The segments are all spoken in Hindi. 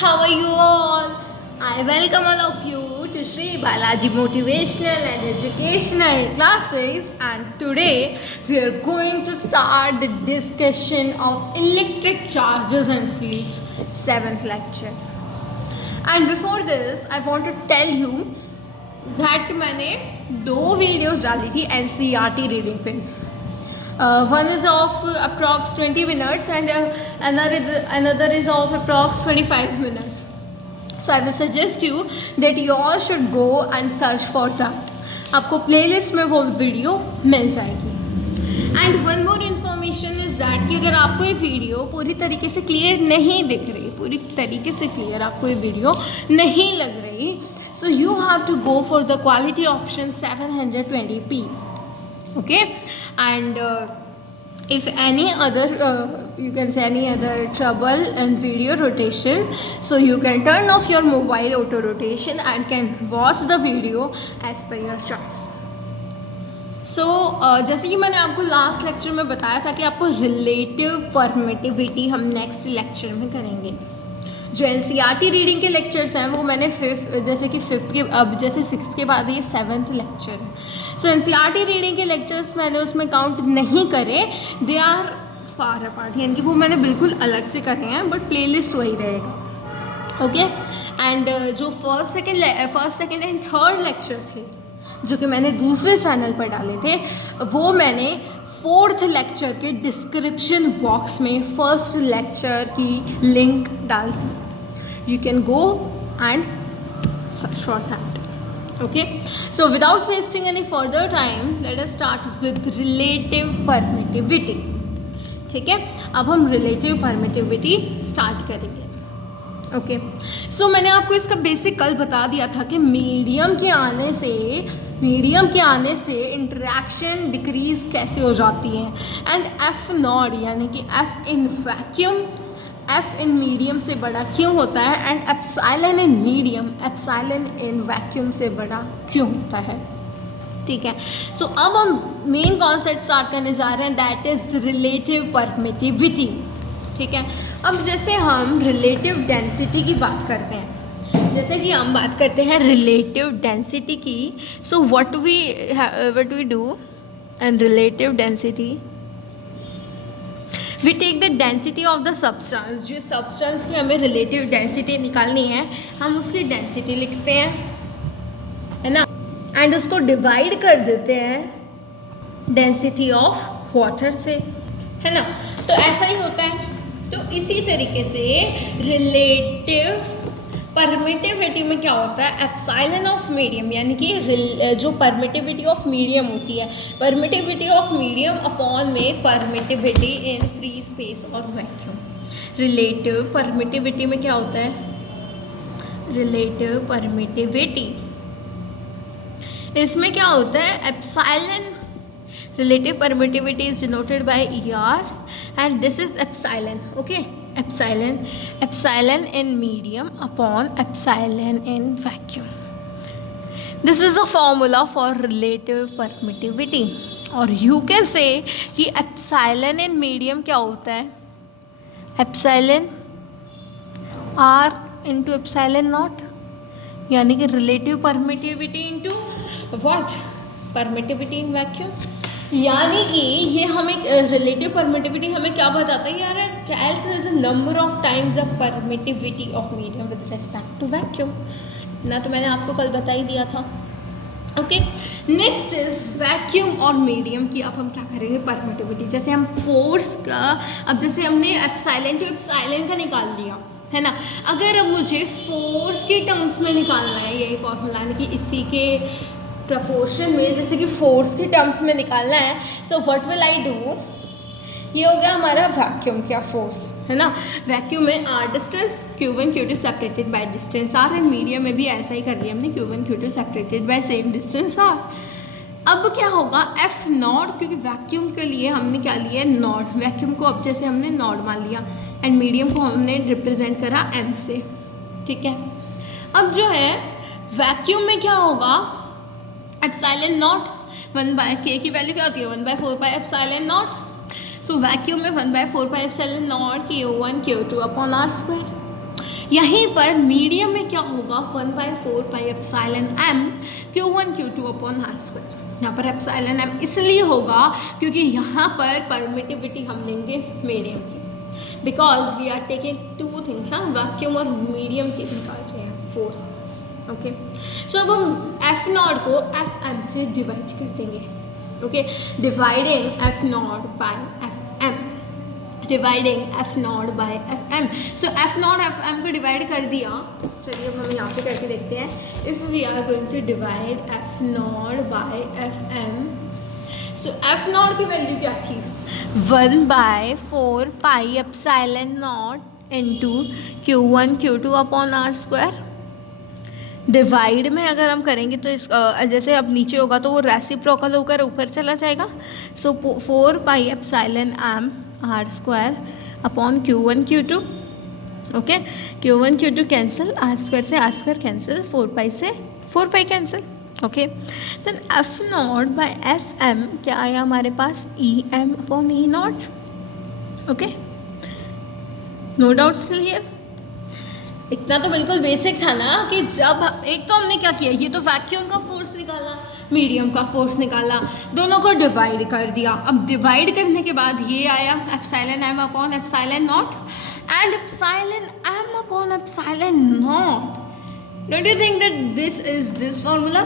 How are you all? I welcome all of you to Sri Balaji Motivational and Educational Classes, and today we are going to start the discussion of electric charges and fields, 7th lecture. And before this I want to tell you that मैंने 2 वीडियोस डाली थी NCERT रीडिंग पे. One is of approx 20 minutes and another is of approx 25 minutes. So I will suggest you that you all should go and search for that. आपको playlist में वो वीडियो मिल जाएगी. And one more information is that कि अगर आपको ये वीडियो पूरी तरीके से क्लियर नहीं दिख रही, पूरी तरीके से क्लियर आपको ये वीडियो नहीं लग रही, so you have to go for the quality option 720p. Okay, and if any other you can say any other trouble in video rotation, so you can turn off your mobile auto rotation and can watch the video as per your choice. So जैसे कि मैंने आपको लास्ट लेक्चर में बताया था कि आपको रिलेटिव परमिटिविटी हम नेक्स्ट लेक्चर में करेंगे. जो NCERT रीडिंग के लेक्चर्स हैं वो मैंने जैसे कि 5th के अब जैसे 6th के बाद ये 7th लेक्चर है. सो NCERT रीडिंग के लेक्चर्स मैंने उसमें काउंट नहीं करे, दे आर फार अपार्ट, यानी कि वो मैंने बिल्कुल अलग से करे हैं, बट प्लेलिस्ट वही रहेगा. ओके, एंड जो first second and third lecture थे जो कि मैंने दूसरे चैनल पर डाले थे, वो मैंने 4th लेक्चर के डिस्क्रिप्शन बॉक्स में फर्स्ट लेक्चर की लिंक डाल दी. You can go and search for that. Okay, so without wasting any further time let us start with relative permittivity. ठीक है, अब हम रिलेटिव परमिटिविटी स्टार्ट करेंगे. ओके, सो मैंने आपको इसका बेसिक कल बता दिया था कि मीडियम के आने से इंटरेक्शन डिक्रीज कैसे हो जाती है. एंड एफ नॉट यानी कि F in vacuum, F in medium से बड़ा क्यों होता है, and epsilon in medium, epsilon in vacuum से बड़ा क्यों होता है. ठीक है, सो अब हम मेन कॉन्सेप्ट स्टार्ट करने जा रहे हैं, दैट इज रिलेटिव परमिटिविटी. ठीक है, अब जैसे हम रिलेटिव डेंसिटी की बात करते हैं, जैसे कि हम बात करते हैं रिलेटिव डेंसिटी की, so what we do and relative density, we take the density of the substance. जो सब्सटेंस की हमें रिलेटिव डेंसिटी निकालनी है, हम उसकी डेंसिटी लिखते हैं, है ना, एंड उसको डिवाइड कर देते हैं डेंसिटी ऑफ वाटर से, है ना. तो ऐसा ही होता है. तो इसी तरीके से रिलेटिव परमिटिविटी में क्या होता है, एप्सिलॉन ऑफ मीडियम, यानी कि जो परमिटिविटी ऑफ मीडियम होती है, परमिटिविटी ऑफ मीडियम अपॉन में परमिटिविटी इन फ्री स्पेस और वैक्यूम. रिलेटिव परमिटिविटी में क्या होता है, रिलेटिव परमिटिविटी इसमें क्या होता है, epsilon, relative permittivity is denoted by ER and this is epsilon. Okay, epsilon in medium upon epsilon in vacuum. This is the formula for relative permittivity. और you can say कि epsilon in medium क्या होता है, epsilon R into epsilon naught, यानी कि relative permittivity into what, permittivity in vacuum. यानी कि ये हमें रिलेटिव परमिटिविटी हमें क्या बताता है यार, tells is a number of times the permittivity of medium with respect to vacuum. ना तो मैंने आपको कल बता ही दिया था. ओके, नेक्स्ट इज वैक्यूम और मीडियम की अब हम क्या करेंगे परमिटिविटी. जैसे हम फोर्स का, अब जैसे हमने एप्सिलॉन टू एप्सिलॉन का निकाल लिया, है ना, अगर अब मुझे फोर्स के टर्म्स में निकालना है, यही फॉर्मूला यानी कि इसी के प्रपोर्शन में, जैसे कि फोर्स के टर्म्स में निकालना है, so what will I do, ये हो गया हमारा वैक्यूम क्या फोर्स, है ना. वैक्यूम में R distance, Q1 Q2 separated by distance R, and medium में भी ऐसा ही कर लिया हमने, Q1 Q2 separated by same distance R. अब क्या होगा, एफ नॉट, क्योंकि वैक्यूम के लिए हमने क्या लिया है, नॉट. वैक्यूम को अब जैसे हमने नॉट मान लिया एंड मीडियम को हमने रिप्रेजेंट करा एम से. ठीक है, अब जो है वैक्यूम में क्या होगा, एप्सिलॉन नॉट 1/k की वैल्यू क्या होती है, 1/4 pi epsilon naught. So vacuum में 1/4 pi epsilon naught Q1 Q2 upon R square. यहीं पर मीडियम में क्या होगा, 1/4 pi epsilon m Q1 Q2 upon R square. यहाँ पर एप्सिलॉन m इसलिए होगा क्योंकि यहाँ पर परमिटिविटी हम लेंगे मीडियम की, because we are taking two things ना, वैक्यूम और मीडियम की निकाल रहे हैं फोर्स। ओके, सो अब हम एफ नॉट को एफ एम से डिवाइड कर देंगे। Okay, dividing F naught by F M, dividing F naught by F M. So F naught F M को डिवाइड कर दिया। चलिए अब हम यहाँ पे करके देखते हैं। If we are going to divide F naught by F M, so F naught की वैल्यू क्या थी, 1/4 pi epsilon naught into Q1 Q2 upon R square. Divide में अगर हम करेंगे तो इस जैसे अब नीचे होगा तो वो रेसिप्रोकल होकर ऊपर चला जाएगा। So 4 pi epsilon m R square upon Q1 Q2। Okay, Q1 Q2 cancel, R square से आर स्क्वायर कैंसिल, 4 पाई से 4 pi cancel. Okay, then F naught by F M क्या आया हमारे पास, E M upon E naught. Okay, no doubt still here. इतना तो बिल्कुल बेसिक था ना कि जब एक तो हमने क्या किया, ये तो वैक्यूम का फोर्स निकाला, मीडियम का फोर्स निकाला, दोनों को डिवाइड कर दिया। अब डिवाइड करने के बाद ये आया epsilon m upon epsilon not and epsilon m upon epsilon not. Don't you think that this is this formula,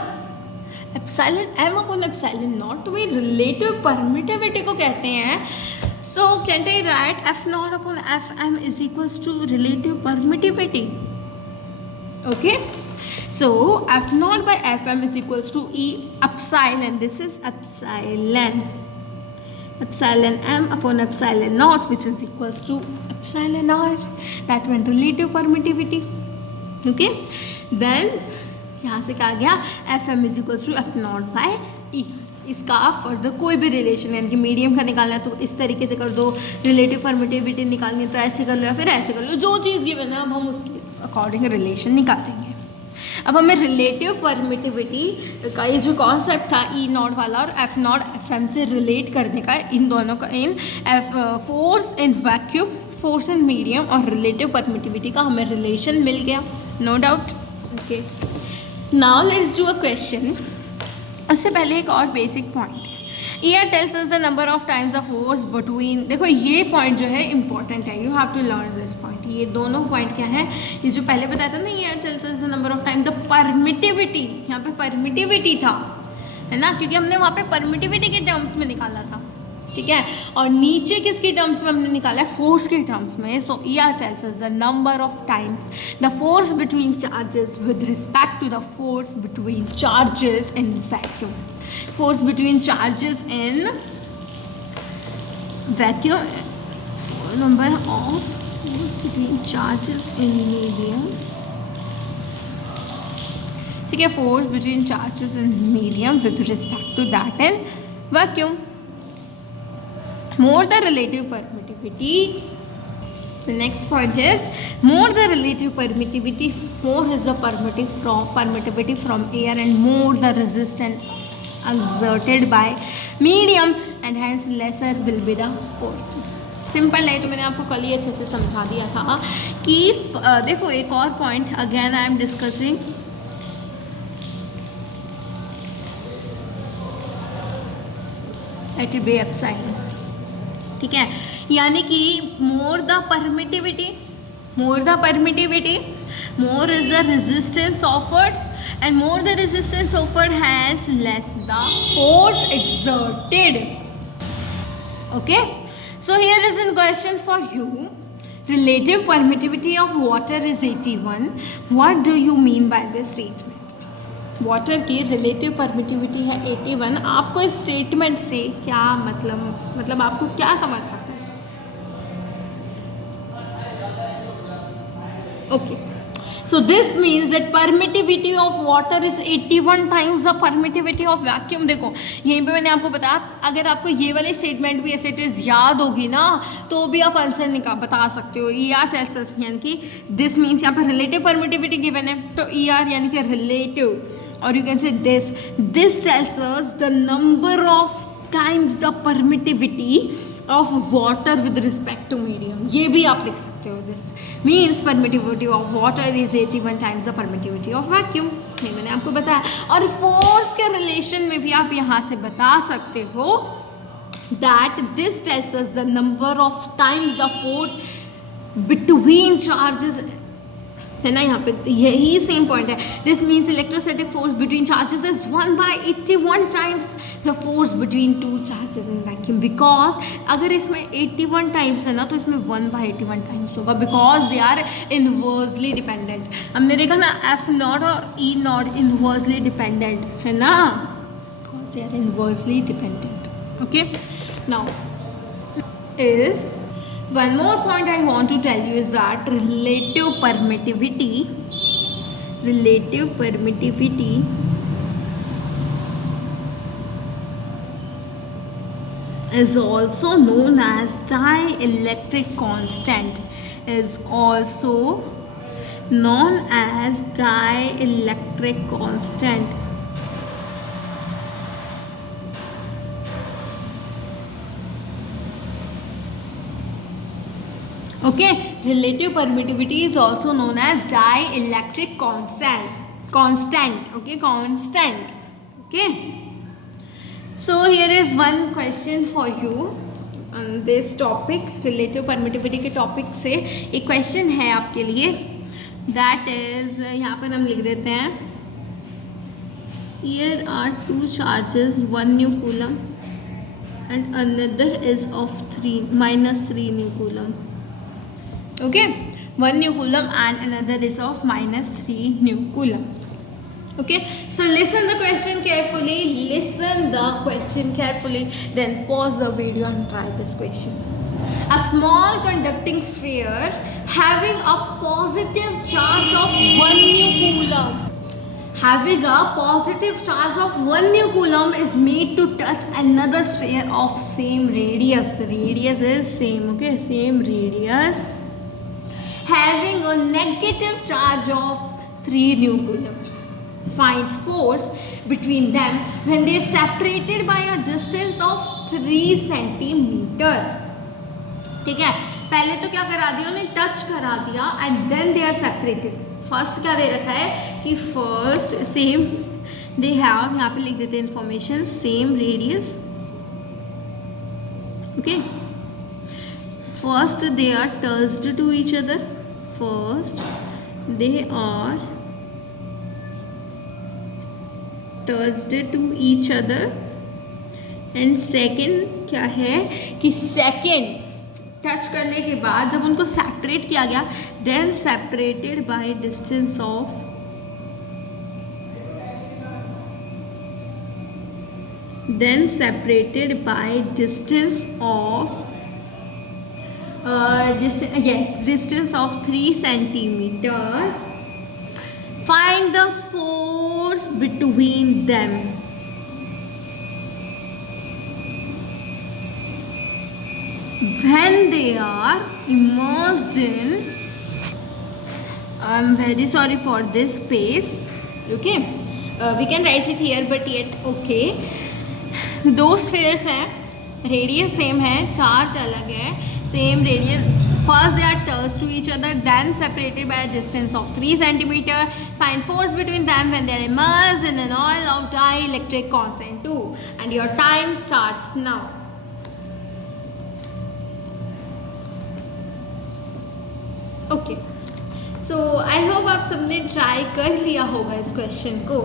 epsilon m upon epsilon not तो ये रिलेटिव परमिटिविटी को कहते हैं। So can't I write F naught upon Fm is equals to relative permittivity? Okay, so F naught by Fm is equals to E epsilon. This is epsilon m upon epsilon naught, which is equals to epsilon r. That one relative permittivity. Okay, then यहाँ से क्या आ गया, Fm is equals to F naught by E. इसका फर्दर कोई भी रिलेशन यानी कि मीडियम का निकालना है तो इस तरीके से कर दो, रिलेटिव परमिटिविटी निकालनी है तो ऐसे कर लो या फिर ऐसे कर लो, जो चीज़ गिवन है अब हम उसके अकॉर्डिंग रिलेशन निकाल देंगे। अब हमें रिलेटिव परमिटिविटी का ये जो कॉन्सेप्ट था ई नॉट वाला और एफ नॉट एफ एम से रिलेट करने का, इन दोनों का, इन force in vacuum, force in medium और रिलेटिव परमिटिविटी का हमें रिलेशन मिल गया, no doubt. Okay, now let's do a question. उससे पहले एक और बेसिक पॉइंट, ईयर tells us the number of times of force between. देखो ये पॉइंट जो है इंपॉर्टेंट है, you have to learn this point. ये दोनों पॉइंट क्या है, ये जो पहले बताया था ना, year tells us the number of time, the permittivity, यहाँ पे परमिटिविटी था, है ना, क्योंकि हमने वहाँ पे परमिटिविटी के टर्म्स में निकाला था, ठीक है, और नीचे किसके टर्म्स में हमने निकाला है, फोर्स के टर्म्स में। So E R tells us the number of times the force between charges with respect to the force between charges in vacuum, force between charges in vacuum, number of between charges in medium, ठीक है, force between charges in medium with respect to that in vacuum. More the relative permittivity, the next point is more the relative permittivity, more is the permittivity from air and more the resistance exerted by medium and hence lesser will be the force. Simple है, तो मैंने आपको कल ही अच्छे से समझा दिया था कि देखो एक और point again I am discussing, it will be epsilon, ठीक है, यानी कि more the permittivity, more is the resistance offered and more the resistance offered has less the force exerted. Okay, so here is an question for you, relative permittivity of water is 81, what do you mean by this statement? Water की रिलेटिव परमिटिविटी है 81, आपको इस स्टेटमेंट से क्या मतलब आपको क्या समझ आता है? Okay, so this means that permittivity of water is 81 times the permittivity of vacuum. देखो यहीं पे मैंने आपको बताया, अगर आपको ये वाली स्टेटमेंट भी ऐसे इट याद होगी ना तो भी आप आंसर बता सकते हो। ई आर टेल्स अस, यानी कि दिस मीन्स यहाँ पर रिलेटिव परमिटिविटी गिवन है तो ई आर यानी कि relative, or you can say this tells us the number of times the permittivity of water with respect to medium, ये भी आप लिख सकते हो. This means permittivity of water is 81 times the permittivity of vacuum. ये मैंने आपको बताया. और फोर्स के रिलेशन में भी आप यहाँ से बता सकते हो that this tells us the number of times the force between charges, है ना. यहाँ पे यही सेम पॉइंट है. This means electrostatic force between charges is 1/81 times the force between two charges in vacuum. Because अगर इसमें 81 टाइम्स है ना तो इसमें 1/81 टाइम्स होगा, because they are inversely dependent. हमने देखा ना एफ नॉट और ई नॉट इनवर्सली डिपेंडेंट है ना, because they are inversely dependent. Okay, now is one more point I want to tell you is that relative permittivity is also known as dielectric constant, is also known as dielectric constant. Okay, relative permittivity is also known as dielectric constant. Okay, constant. Okay, so here is one question for you on this topic. relative permittivity के टॉपिक से एक क्वेश्चन है आपके लिए. that is, यहाँ पर हम लिख देते हैं here are two charges, one new coulomb and another is of -3 new coulomb. Okay, 1 new coulomb and another is of -3 new coulomb. Okay, so listen the question carefully, then pause the video and try this question. A small conducting sphere having a positive charge of 1 new coulomb is made to touch another sphere of same radius. Radius is same. Okay, same radius, having a negative charge of 3 new coulomb. Find force between them when they are separated by a distance of 3 centimeter. ठीक है, पहले तो क्या करा दिया उन्हें, टच करा दिया and then they are separated. First क्या दे रखा है कि फर्स्ट सेम दे हैव, यहाँ पे लिख देते हैं information, same radius. Okay, first they are touched to each other. First they are touched to each other and second क्या है कि second टच करने के बाद जब उनको सेपरेट किया गया, then separated by distance of distance of 3 centimeter. Find the force between them. When they are immersed in, I'm very sorry for this space. Okay, we can write it here, but yet okay. दो स्फीयर्स हैं, रेडियस सेम है, चार्ज अलग है, same radius. First they are touch to each other, then separated by distance of 3 centimeter. Find force between them when they are immersed in an oil of dielectric constant 2 and your time starts now. Okay, so I hope आप सबने ट्राई कर लिया होगा इस क्वेश्चन को.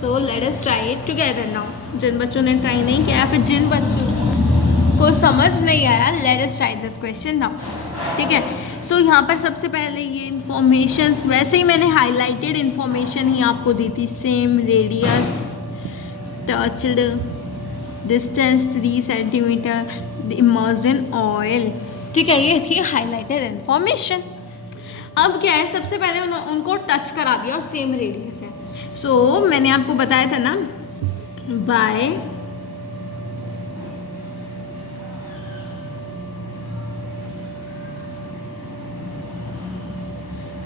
So let us try it together now. जिन बच्चों ने ट्राई नहीं किया, फिर जिन बच्चों को समझ नहीं आया, late us try this question now. ठीक है, सो यहाँ पर सबसे पहले ये इन्फॉर्मेशंस, वैसे ही मैंने हाईलाइटेड इन्फॉर्मेशन ही आपको दी थी. Same radius, touched, distance 3 centimeter, immersed in oil. ठीक है, ये थी हाईलाइटेड इन्फॉर्मेशन. अब क्या है, सबसे पहले उनको टच करा दिया और सेम रेडियस है. सो मैंने आपको बताया था ना, by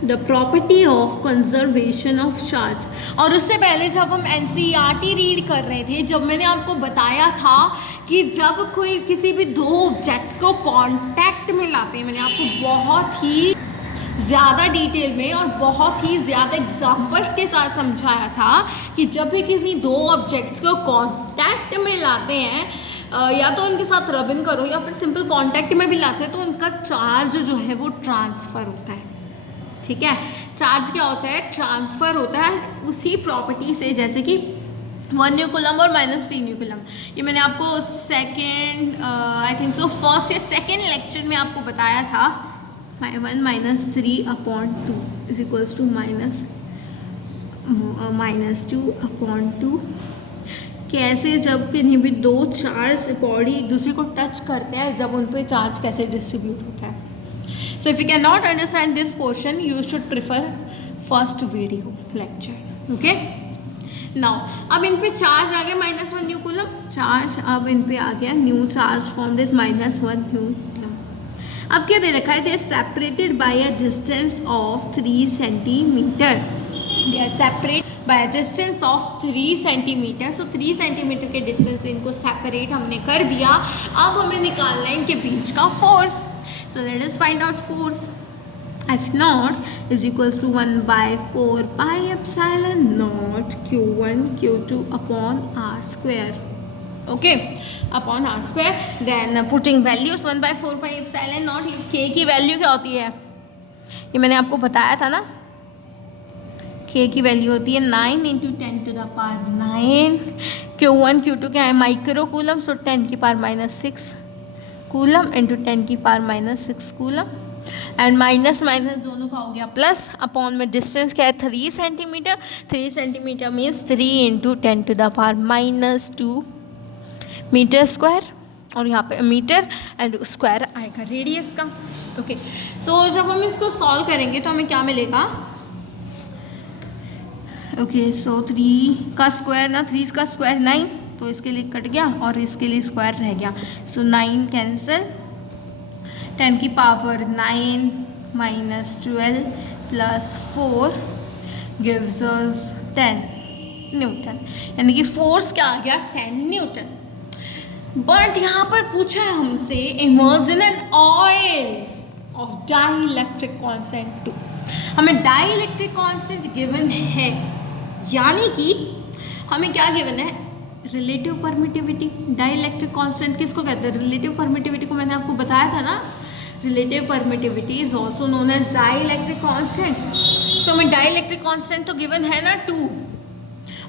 the property of conservation of charge. और उससे पहले जब हम NCERT रीड कर रहे थे, जब मैंने आपको बताया था कि जब कोई किसी भी दो ऑब्जेक्ट्स को कांटेक्ट में लाते हैं, मैंने आपको बहुत ही ज़्यादा डिटेल में और बहुत ही ज़्यादा एग्जांपल्स के साथ समझाया था कि जब भी किसी दो ऑब्जेक्ट्स को कांटेक्ट में लाते हैं, या तो उनके साथ रबिंग करो या फिर सिंपल कांटेक्ट में भी लाते हैं, तो उनका चार्ज जो है वो ट्रांसफ़र होता है। ठीक है, चार्ज क्या होता है? ट्रांसफ़र होता है उसी प्रॉपर्टी से, जैसे कि 1 न्यू कूलम और -3 न्यू कूलम। ये मैंने आपको second I think so first या सेकेंड लेक्चर में आपको बताया था। 1 - 3/2 इज इक्वल्स टू -2/2। कैसे जब किन्हीं भी दो चार्ज बॉडी एक दूसरे को टच करते हैं, जब उन पर चार्ज कैसे डिस्ट्रीब्यूट होता है। So if you can not understand this portion, you should prefer first video lecture. Okay, now अब इन पे चार्ज आ गया -1 न्यू कूलम चार्ज, अब इन पे आ गया new charge formed is -1 mu coulomb. अब क्या दे रखा है? They are separated by a distance of 3 centimetre. They are separate by distance of 3 centimetre. So 3 centimetre के डिस्टेंस से इनको सेपरेट हमने कर दिया। अब हमें निकालना है इनके बीच का force. So let us find out force. F0 is equals to 1/4 pi epsilon naught Q1 Q2 upon R square. Okay, upon R square. Then putting values 1/4 pi epsilon naught, K की वैल्यू क्या होती है? ये मैंने आपको बताया था ना, K की वैल्यू होती है 9 × 10⁻9। Q1 Q2 क्या है? Micro coulomb, so 10⁻6 coulomb into 10⁻6 coulomb. And minus minus दोनों का हो गया प्लस। अपॉन में डिस्टेंस क्या है? 3 centimetre. 3 centimetre means 3 × 10⁻2 metre square, और यहाँ पे मीटर एंड स्क्वायर आएगा रेडियस का। ओके, सो जब हम इसको सॉल्व करेंगे तो हमें क्या मिलेगा? ओके, सो 3 का स्क्वायर ना, 3 का स्क्वायर 9, तो इसके लिए कट गया और इसके लिए स्क्वायर रह गया। सो 9 कैंसिल, 10 की पावर 9 - 12 + 4 गिव्स अस 10 न्यूटन, यानी कि फोर्स क्या आ गया? 10 न्यूटन। बट यहाँ पर पूछा है हमसे immersion N oil of dielectric constant 2। हमें डाइलेक्ट्रिक कांस्टेंट गिवन है, यानी कि हमें क्या गिवन है? Relative permittivity. डाइलेक्ट्रिक कांस्टेंट किसको कहते हैं? रिलेटिव परमिटिविटी को मैंने आपको बताया था ना, relative permittivity is also known as dielectric constant. So हमें डाइलेक्ट्रिक कांस्टेंट तो गिवन है ना 2,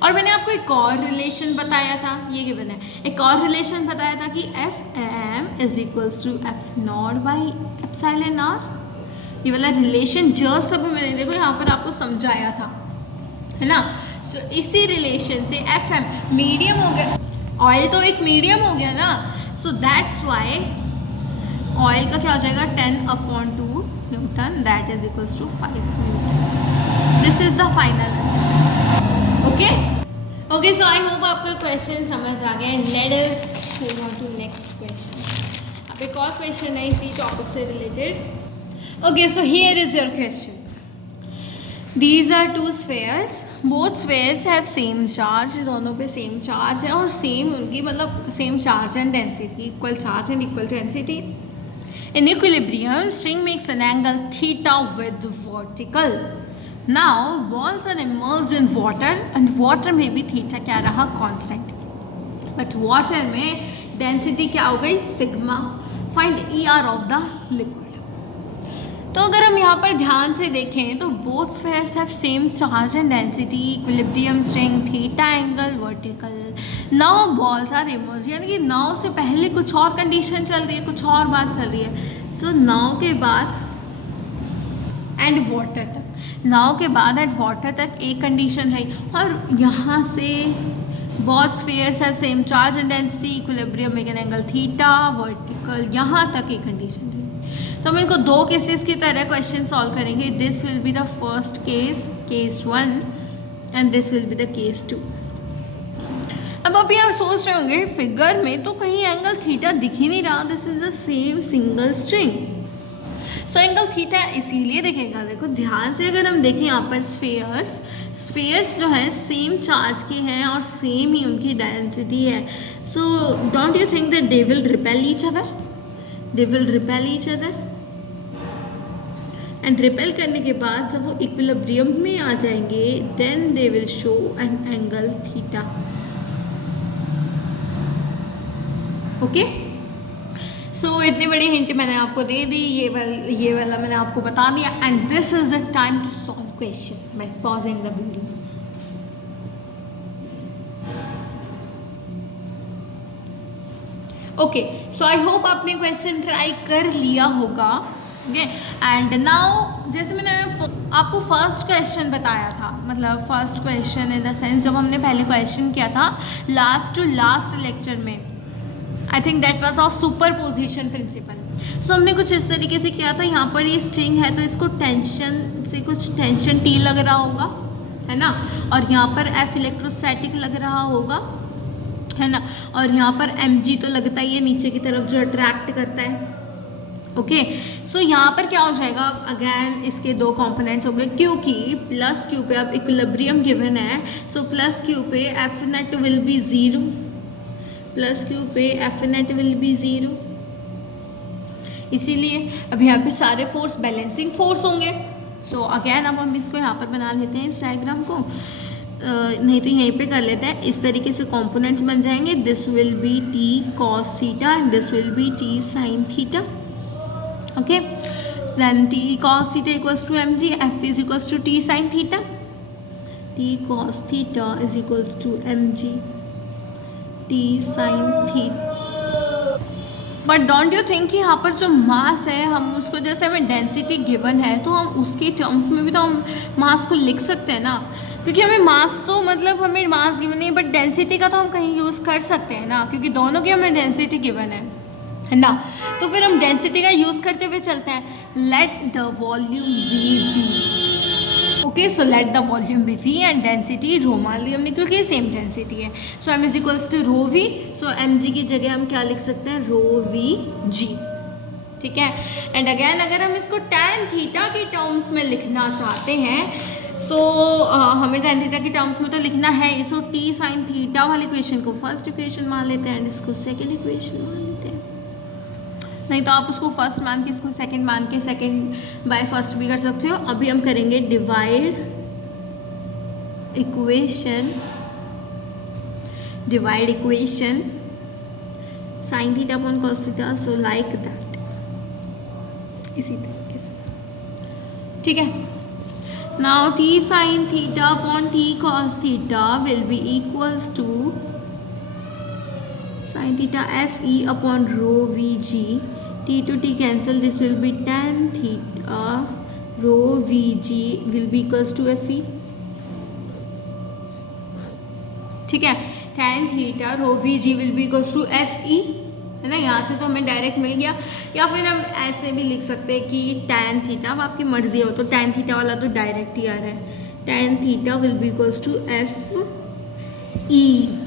और मैंने आपको एक और रिलेशन बताया था, ये गिवन है। एक और रिलेशन बताया था कि Fm is equals to F0/εr। ये वाला रिलेशन जस्ट अभी मैंने देखो यहाँ पर आपको समझाया था, है ना। सो इसी रिलेशन से Fm मीडियम हो गया, ऑयल तो एक मीडियम हो गया ना, सो दैट्स वाई ऑयल का क्या हो जाएगा? 10/2 newton, that is equals to 5 newton. This is the final answer. Okay okay, so I hope आपका क्वेश्चन समझ आ गया। Let us move on to next question. अब एक और क्वेश्चन है इसी टॉपिक से related. Okay, so here is your question. These are two spheres. Both spheres have same charge. दोनों पे सेम चार्ज है और सेम उनकी मतलब same charge and density, equal charge and equal density. In equilibrium, string makes an angle theta with vertical. Now balls are immersed in water and water में भी theta क्या रहा? Constant. But water में डेंसिटी क्या हो गई? Sigma. Find ER of the liquid. तो अगर हम यहाँ पर ध्यान से देखें तो both spheres have same charge and density, equilibrium, string, theta angle, vertical. Now balls are immersed, यानी कि नाउ से पहले कुछ और कंडीशन चल रही है, कुछ और बात चल रही है। सो नाउ के बाद एंड वाटर तक, नाउ के बाद एंड वाटर तक एक कंडीशन रही, और यहाँ से both spheres have same charge and density, equilibrium, make an angle theta, vertical, यहाँ तक एक कंडीशन रही। तो हम इनको दो केसेस की तरह क्वेश्चन सॉल्व करेंगे। This will be the first case, case 1, and this will be the case 2। अब आप यहाँ सोच रहे होंगे फिगर में तो कहीं एंगल थीटा दिख ही नहीं रहा, this is the same single string. So angle theta इसीलिए दिखेगा। देखो ध्यान से अगर हम देखें यहाँ पर स्फेयर्स जो है सेम चार्ज के हैं और सेम ही उनकी डेंसिटी है। So don't you think that they will repel each other and repel करने के बाद जब वो इक्विलिब्रियम में आ जाएंगे then they will show an angle theta. Okay, so इतनी बड़ी हिंट मैंने आपको दे दी, ये वाला मैंने आपको बता दिया। And this is the time to solve question by pausing the video. Okay, so I hope आपने क्वेश्चन ट्राई कर लिया होगा। ओके, एंड नाउ जैसे मैंने आपको फर्स्ट क्वेश्चन बताया था, मतलब first question in the sense जब हमने पहले क्वेश्चन किया था लास्ट टू लास्ट लेक्चर में, I think that was of superposition principle. So हमने कुछ इस तरीके से किया था, यहाँ पर ये स्ट्रिंग है तो इसको टेंशन से कुछ टेंशन टी लग रहा होगा, है ना, और यहाँ पर एफ इलेक्ट्रोस्टैटिक लग रहा होगा, है ना, और यहाँ पर एम जी तो लगता ही है नीचे की तरफ जो अट्रैक्ट करता है। ओके, सो यहाँ पर क्या हो जाएगा, अगैन इसके दो कंपोनेंट्स हो गए, क्योंकि प्लस क्यू पे अब इक्विलिब्रियम गिवन है। सो प्लस क्यू पे F net will be zero, plus Q पे F net will be zero, इसीलिए अब यहाँ पे सारे फोर्स बैलेंसिंग फोर्स होंगे। सो अगैन अब हम इसको यहाँ पर बना लेते हैं इस डायग्राम को, नहीं तो यहीं पे कर लेते हैं। इस तरीके से कंपोनेंट्स बन जाएंगे, this will be T cos theta and this will be T sine theta. Okay, then t cos theta equals to mg, f is equals to t sin theta, t cos theta is equals to mg, t sin theta। But don't you think कि यहाँ पर जो मास है हम उसको, जैसे हमें डेंसिटी गिवन है तो हम उसके टर्म्स में भी तो हम मास को लिख सकते हैं ना, क्योंकि हमें मास तो मतलब हमें मास गिवन नहीं, बट डेंसिटी का तो हम कहीं यूज़ कर सकते हैं ना, क्योंकि दोनों की हमें डेंसिटी गिवन है ना। तो फिर हम डेंसिटी का यूज़ करते हुए चलते हैं। Let the volume be V. Okay, so let the volume be V and density rho मान ली हमने, क्योंकि सेम डेंसिटी है। So M is equals to rho V. So M G की जगह हम क्या लिख सकते हैं, रो वी जी, ठीक है। एंड अगैन अगर हम इसको टैन थीटा के टर्म्स में लिखना चाहते हैं, सो हमें टैन थीटा के टर्म्स में तो लिखना है। सो टी साइन थीटा वाली इक्वेशन को फर्स्ट इक्वेशन मान लेते हैं एंड इसको सेकेंड इक्वेशन मान लेते हैं। नहीं तो आप उसको फर्स्ट मान के इसको सेकंड मान के सेकंड बाय फर्स्ट भी कर सकते हो। अभी हम करेंगे divide equation sine theta upon cos theta, so like that, इसी तरीके से, ठीक है। Now T sine theta upon T cos theta will be equals to sin theta f e upon rho v g, t to t cancel, this will be tan theta rho v g will be equals to f e, ठीक है। tan theta rho v g will be equals to f e, है ना, यहाँ से तो हमें डायरेक्ट मिल गया। या फिर हम ऐसे भी लिख सकते हैं कि tan थीटा, अब आपकी मर्जी हो तो tan थीटा वाला तो डायरेक्ट ही आ रहा है, tan theta will be equals to F E.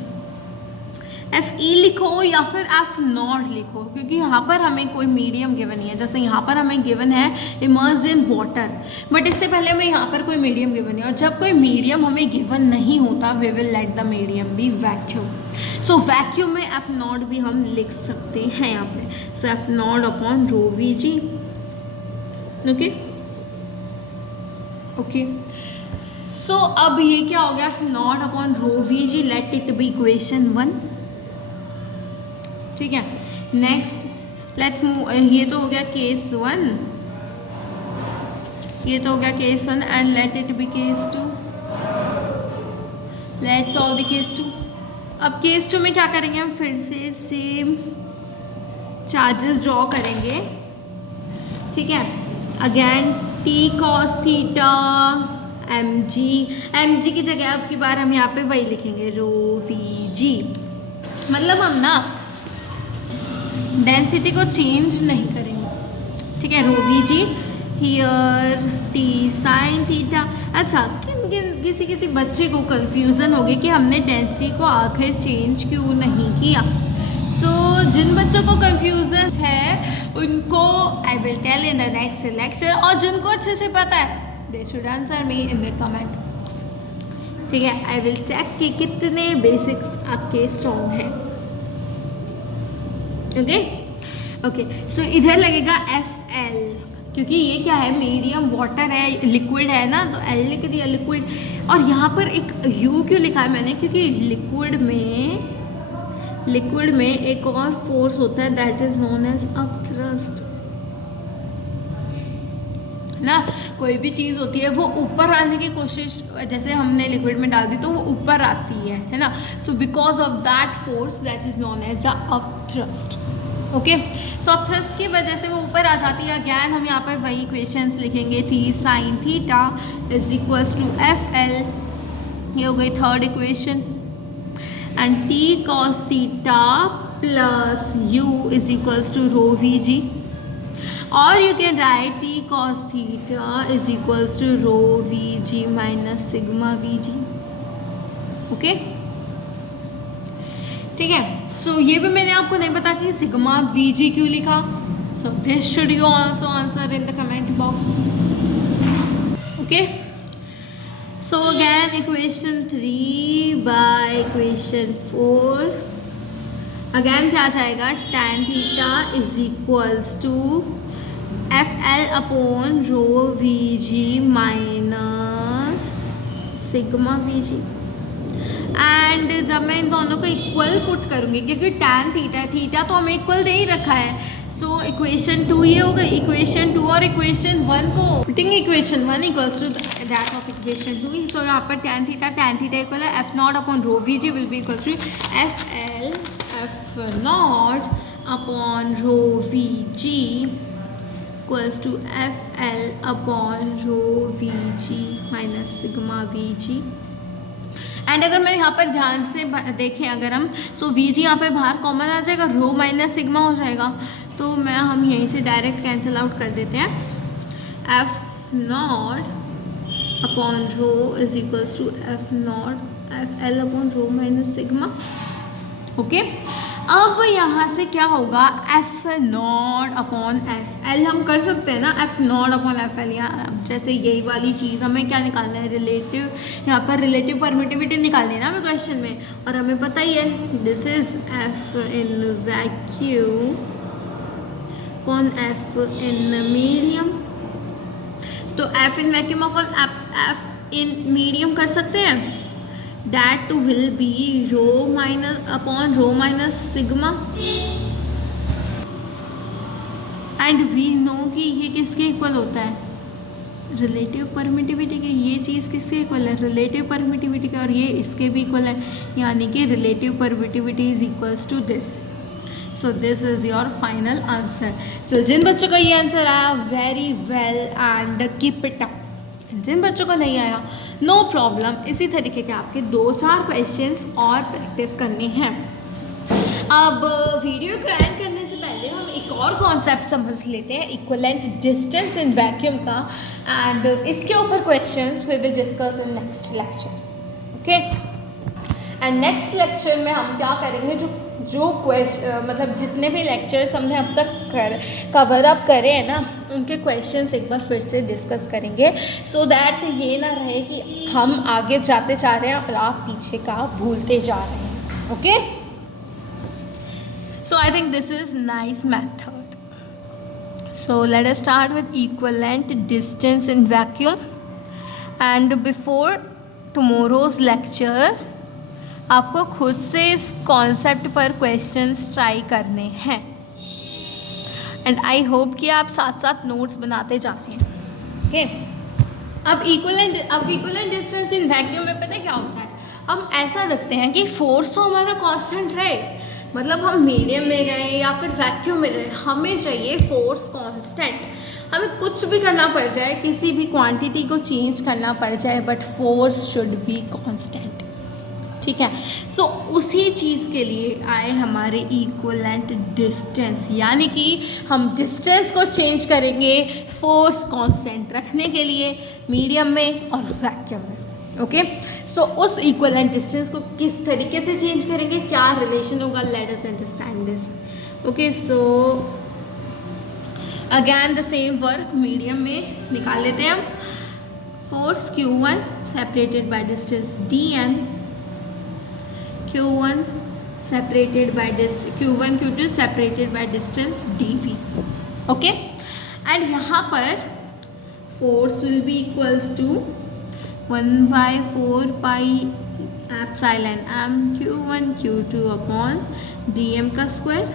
F E लिखो या फिर एफ नॉट लिखो, क्योंकि यहाँ पर हमें कोई मीडियम गिवन नहीं है। जैसे यहाँ पर हमें गिवन है इमर्स्ड इन वाटर, बट इससे पहले हमें यहाँ पर कोई मीडियम गिवन नहीं, और जब कोई मीडियम हमें गिवन नहीं होता we will let the medium be vacuum. So vacuum में एफ नॉट भी हम लिख सकते हैं यहाँ पे। So F naught upon rho V G, okay okay. So अब ये क्या हो गया, F naught upon rho V G, let it be equation 1, ठीक है। नेक्स्ट लेट्स मूव, ये तो हो गया केस 1, ये तो हो गया case 1 and let it B case 2। Let's solve the case 2। अब केस 2 में क्या करेंगे, हम फिर से सेम चार्जेस ड्रॉ करेंगे, ठीक है। Again T cos theta M G की जगह अब की बार हम यहाँ पे वही लिखेंगे, रो वी जी। मतलब हम ना डेंसिटी को चेंज नहीं करेंगे, ठीक है। Rho V G here T sine theta. अच्छा, किसी बच्चे को कन्फ्यूज़न होगी कि हमने डेंसिटी को आखिर चेंज क्यों नहीं किया। सो जिन बच्चों को कंफ्यूजन है उनको I will tell in the next lecture, और जिनको अच्छे से पता है they should answer me in the comment box. ठीक है, आई विल चेक कि कितने बेसिक्स आपके स्ट्रॉन्ग हैं। ओके ओके, सो इधर लगेगा FL, क्योंकि ये क्या है, मीडियम वाटर है, लिक्विड है ना, तो L लिख दिया लिक्विड। और यहाँ पर एक U क्यों लिखा है मैंने, क्योंकि लिक्विड में एक और फोर्स होता है that is known as upthrust ना। कोई भी चीज़ होती है वो ऊपर आने की कोशिश, जैसे हमने लिक्विड में डाल दी तो वो ऊपर आती है ना। So because of that force that is known as the upthrust. Okay, so upthrust की वजह से वो ऊपर आ जाती है। अगैन हम यहाँ पर वही इक्वेशंस लिखेंगे, T sin theta is equals to FL, ये हो गई third equation, and T cos theta plus U is equals to rho VG, और you can write T cos theta is equals to rho Vg minus sigma Vg. Okay, ठीक है। सो ये भी मैंने आपको नहीं बता कि सिग्मा Vg क्यों लिखा। So this should you also answer in the comment box. Okay, so again equation 3 by equation 4, again क्या जाएगा, tan theta is equals to FL upon rho VG minus sigma VG। And जब मैं इन दोनों को इक्वल पुट करूँगी, क्योंकि tan थीटा तो हमें इक्वल दे ही रखा है, सो इक्वेशन 2 ये हो गई, इक्वेशन 2 और इक्वेशन 1 को putting equation 1 equals to that of equation 2। सो यहाँ पर tan थीटा इक्वल है F naught upon rho VG will be equals to FL F naught upon rho VG equals to FL upon rho VG minus sigma VG। And अगर मैं यहाँ पर ध्यान से देखें, अगर हम सो VG यहाँ पे बाहर कॉमन आ जाएगा, रो माइनस सिग्मा हो जाएगा, तो हम यहीं से डायरेक्ट कैंसिल आउट कर देते हैं। F naught upon rho is equals to F naught FL upon rho minus sigma. Okay, अब यहाँ से क्या होगा, F नॉट अपॉन FL हम कर सकते हैं ना, F नॉट अपॉन FL। यहाँ जैसे यही वाली चीज़ हमें क्या निकालना है, रिलेटिव, यहाँ पर रिलेटिव परमिटिविटी निकालनी है ना हमें क्वेश्चन में, और हमें पता ही है this is F in vacuum upon F in medium. तो F in vacuum upon F in medium कर सकते हैं, that will be rho minus upon rho minus sigma, and we know कि ये किसके इक्वल होता है, रिलेटिव परमिटिविटी के। ये चीज़ किसके इक्वल है, रिलेटिव परमिटिविटी के, और ये इसके भी इक्वल है, यानी कि relative permittivity is equals to this. So this is your final answer. So जिन बच्चों का ये आंसर आया, very well and keep it up. जिन बच्चों को नहीं आया, नो प्रॉब्लम, इसी तरीके के आपके 2-4 क्वेश्चंस और प्रैक्टिस करने हैं। अब वीडियो को एंड करने से पहले हम एक और कॉन्सेप्ट समझ लेते हैं, इक्विवेलेंट डिस्टेंस इन वैक्यूम का, एंड इसके ऊपर questions we will discuss in next lecture. Okay, and next lecture में हम क्या करेंगे, जो मतलब जितने भी लेक्चर्स हमने अब तक कवर अप करे हैं ना, उनके क्वेश्चंस एक बार फिर से डिस्कस करेंगे, सो दैट ये ना रहे कि हम आगे जाते जा रहे हैं और आप पीछे का भूलते जा रहे हैं। Okay, so I think this is nice method. So let us start with equivalent distance in vacuum, and before tomorrow's lecture आपको खुद से इस कॉन्सेप्ट पर क्वेश्चंस ट्राई करने हैं, एंड आई होप कि आप साथ साथ नोट्स बनाते जा रहे हैं। ओके, अब इक्विवेलेंट डिस्टेंस इन वैक्यूम में पता है क्या होता है, हम ऐसा रखते हैं कि फोर्स तो हमारा कांस्टेंट रहे, मतलब हम मीडियम में रहे या फिर वैक्यूम में रहे, हमें चाहिए फोर्स कांस्टेंट। हमें कुछ भी करना पड़ जाए, किसी भी क्वांटिटी को चेंज करना पड़ जाए, but force should be constant. ठीक है, सो उसी चीज़ के लिए आए हमारे इक्विवेलेंट डिस्टेंस, यानी कि हम डिस्टेंस को चेंज करेंगे फोर्स कांस्टेंट रखने के लिए मीडियम में और वैक्यूम में। ओके, सो उस इक्विवेलेंट डिस्टेंस को किस तरीके से चेंज करेंगे, क्या रिलेशन होगा, let us understand this. Okay, so again the same work medium में निकाल लेते हैं हम. Force Q1 separated by distance dn, Q1 separated by Q1 Q2 separated by distance dv. Okay, and यहाँ पर force will be equals to 1/4 pi epsilon m Q1 Q2 upon dm का square.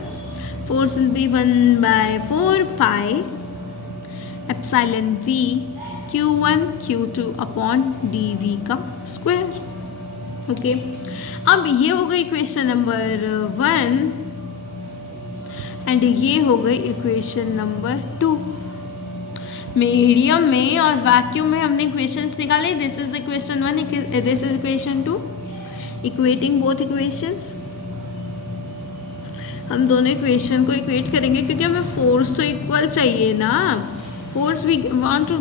Force will be 1/4 pi epsilon v Q1 Q2 upon dv का स्क्वायर. ओके, अब ये हो गई इक्वेशन नंबर 1 एंड ये हो गई इक्वेशन नंबर 2. मीडियम में और वैक्यूम में हमने इक्वेशंस निकाले. This is equation 1, this is equation 2. Equating both equations, हम दोनों इक्वेशन को इक्वेट करेंगे क्योंकि हमें फोर्स तो इक्वल चाहिए ना. Force we want to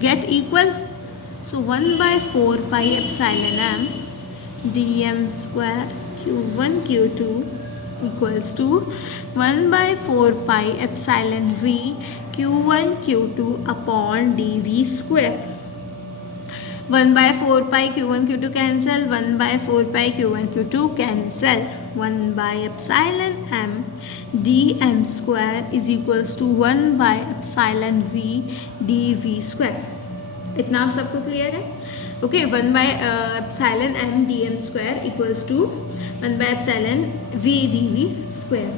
get equal. So 1/4 pi epsilon m dm square Q1 Q2 equals to 1/4 pi epsilon v Q1 Q2 upon dv square. 1/4 pi Q1 Q2 cancel, 1/4 pi Q1 Q2 cancel. 1 by epsilon m dm square is equals to 1 by epsilon v dv square. इतना आप सबको क्लियर है? Okay, 1 by epsilon m dm square equals to 1 by epsilon v dv square.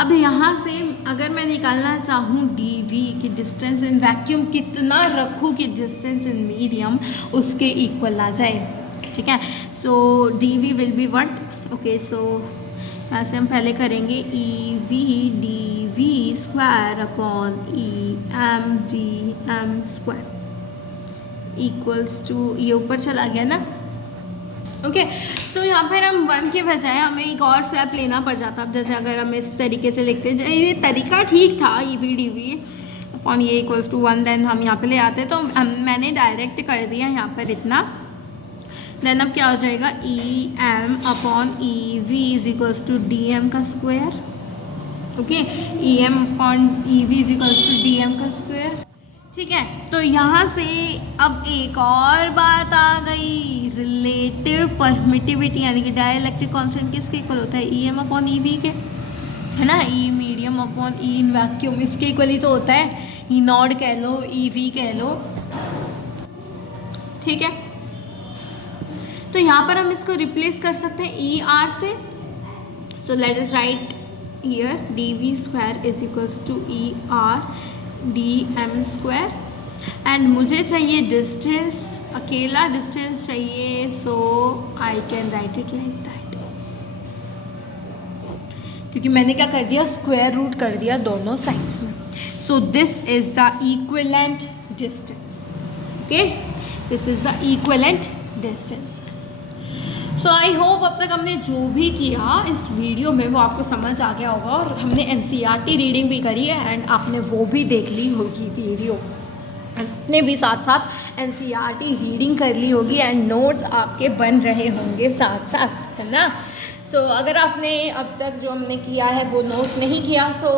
अब यहाँ से अगर मैं निकालना चाहूँ dv की डिस्टेंस इन वैक्यूम कितना रखूँ कि डिस्टेंस इन मीडियम उसके इक्वल आ जाए. ठीक है, so dv will be what. Okay, so यहाँ से हम पहले करेंगे ev dv square upon em dm square equals to, ये ऊपर चला गया ना. ओके, सो यहाँ पर हम 1 के बजाय हमें एक और स्टेप लेना पड़ जाता. अब जैसे अगर हम इस तरीके से लिखते हैं, ये तरीका ठीक था, E V D V upon ये इक्वल्स टू 1, देन हम यहाँ पे ले आते. तो मैंने डायरेक्ट कर दिया यहाँ पर इतना. देन अब क्या हो जाएगा, E M upon E V is equals to D M का square. Okay, E M upon E V is equals to D M का स्क्वायर. ठीक है, तो यहाँ से अब एक और बात आ गई, रिलेटिव परमिटिविटी, यानी कि डाइलेक्ट्रिक कांस्टेंट किसके इक्वल होता है, E M upon E V के, है ना. E medium upon E in vacuum, इसके इक्वल ही तो होता है. ई नॉट कह लो, ई वी कह लो. ठीक है, तो यहाँ पर हम इसको रिप्लेस कर सकते हैं ई आर से. So let us write here D V square is equals to E R D M square. And मुझे चाहिए डिस्टेंस, अकेला डिस्टेंस चाहिए. So I can write it like that, क्योंकि मैंने क्या कर दिया, स्क्वायर रूट कर दिया दोनों साइड्स में. So this is the equivalent distance. Okay, this is the equivalent distance. So I hope अब तक हमने जो भी किया इस वीडियो में वो आपको समझ आ गया होगा. और हमने एनसीईआरटी रीडिंग भी करी है एंड आपने वो भी देख ली होगी वीडियो. आपने भी साथ साथ एनसीईआरटी रीडिंग कर ली होगी एंड नोट्स आपके बन रहे होंगे साथ साथ, है ना. सो अगर आपने अब तक जो हमने किया है वो नोट नहीं किया, सो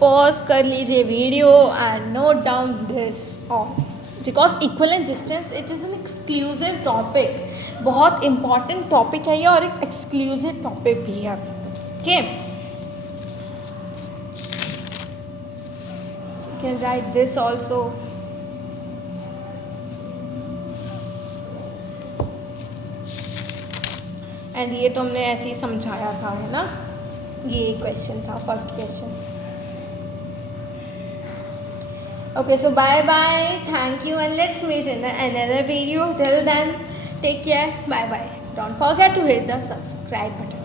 पॉज कर लीजिए video and note down this all. Because equivalent distance it is an exclusive topic. बहुत इंपॉर्टेंट टॉपिक है ये और एक एक्सक्लूसिव टॉपिक भी है. Okay, you can write this also. And ये तो हमने ऐसे ही समझाया था, है ना. ये क्वेश्चन था, first question. Okay, so bye bye, thank you, and let's meet in another video. Till then, take care, bye bye. Don't forget to hit the subscribe button.